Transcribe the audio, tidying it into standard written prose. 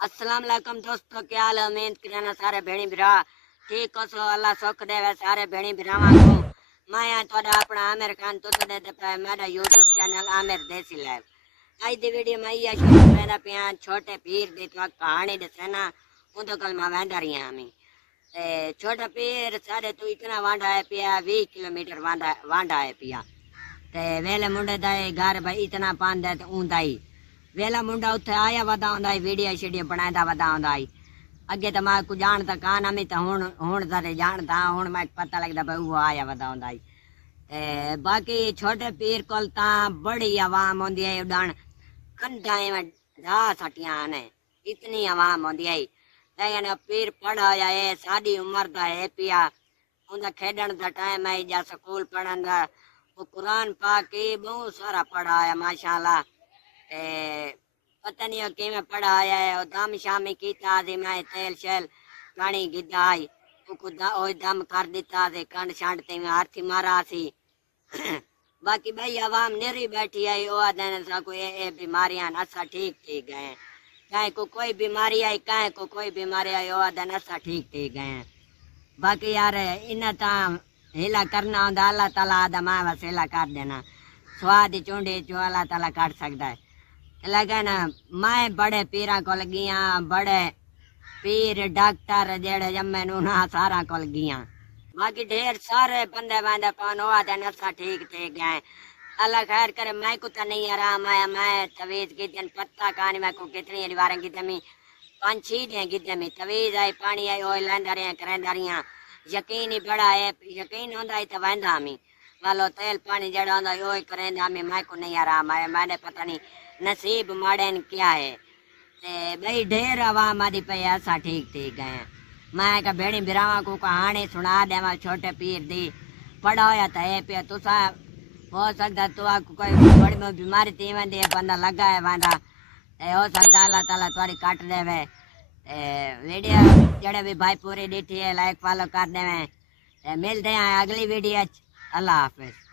अस्सलाम वालेकुम दोस्तों, क्या हाल है? उम्मीद करना सारे भेणी भरा ठीक हो सो। अल्लाह सुख देवे सारे भेणी भरावां को। मैं थोड़ा अपना आमिर खान तो मेरा यूट्यूब चैनल आमिर देसी लाइव। आज दी वीडियो में ये शुरू करना पिया छोटे पीर दी तो कहानी दसना उदो कल मैं वेंदा रही हमी। छोटा पीर सारे तो इतना वांडा है पिया 20 किलोमीटर वांडा है पिया। ते वेले मुंडे दाए घर भाई इतना पान दे ऊंदाई वेला मुंडा उत्थे आया वदा होंदा वीडियो शीडियो बनांदा वदा होंदा। अगे तो मैं को जानता कान अमी तो हुण सारे जानता हुण मैं पता लगदा भाई वो आया वदा होंदा। बाकी छोटे पीर कोल ता बड़ी आवाम होंदी है उड़ान कंधाए में धा सटियां ने इतनी आवाम होंदी है। लेकिन पीर पढ़ा है साडी उम्र दा है पिया उनका खेडण दा टाइम है जा स्कूल पढ़न दा वो कुरान पाक के बहुत सारा पढ़ा है माशाल्लाह। पता नहीं कि मैं पढ़ा आया है और दम शामी कीता दे मैं तेल शेल पानी गिद्दा आई ओ दम कर दिता दे कंड छांड ते मैं आरती मारा सी। बाकी भाई आवाम नेरी बैठी आई ओ आदन सा को ए बीमारियां असा ठीक ठीक गए कहीं को कोई बीमारी आई कहीं को कोई बीमारी आई ओ आदन असा ठीक ठीक गए। बाकी यार इन ता हिला करना होंदा अल्लाह ताला आदा मां वसेला कर देना स्वाद चुंडी जो अल्लाह ताला कर सकता है। लेकिन मैं बड़े पीर को गिया बड़े पीर डॉक्टर जेड़े जम्मे नूना सारा को गिया। बाकी ढेर सारे बंदे बंदे पानो आते नशा ठीक ठीक गए अल्लाह खैर करे। मैं को तो नहीं आराम आया मैं तवीज की दिन पत्ता कहानी मैं को कितनी बार की तमी 5-6 दिन की तमी तवीज आई पानी आई ओ लेंदा रही करेंदा रही यकीन ही बड़ा है यकीन होंदा है तो वंदा मी वालो तेल पानी जड़ा होंदा ओ करेंदा मी मैं को नहीं आराम आया मैंने पता नहीं नसीब माड़े क्या है। भाई ढेर आवाम आदि पे ऐसा ठीक ठीक गए। मैं का भेड़ी बिरावा को कहानी सुना देवा छोटे पीर दी पढ़ा होया था पे तुसा हो सकता तो आपको कोई बड़ी में बीमारी थी वंदी बंदा लगा है वांदा हो सकता अल्लाह ताला तुम्हारी काट देवे। वीडियो जड़े भी भाई पूरी डिठी है लाइक फॉलो कर देवे। मिलते हैं अगली वीडियो। अल्लाह हाफिज।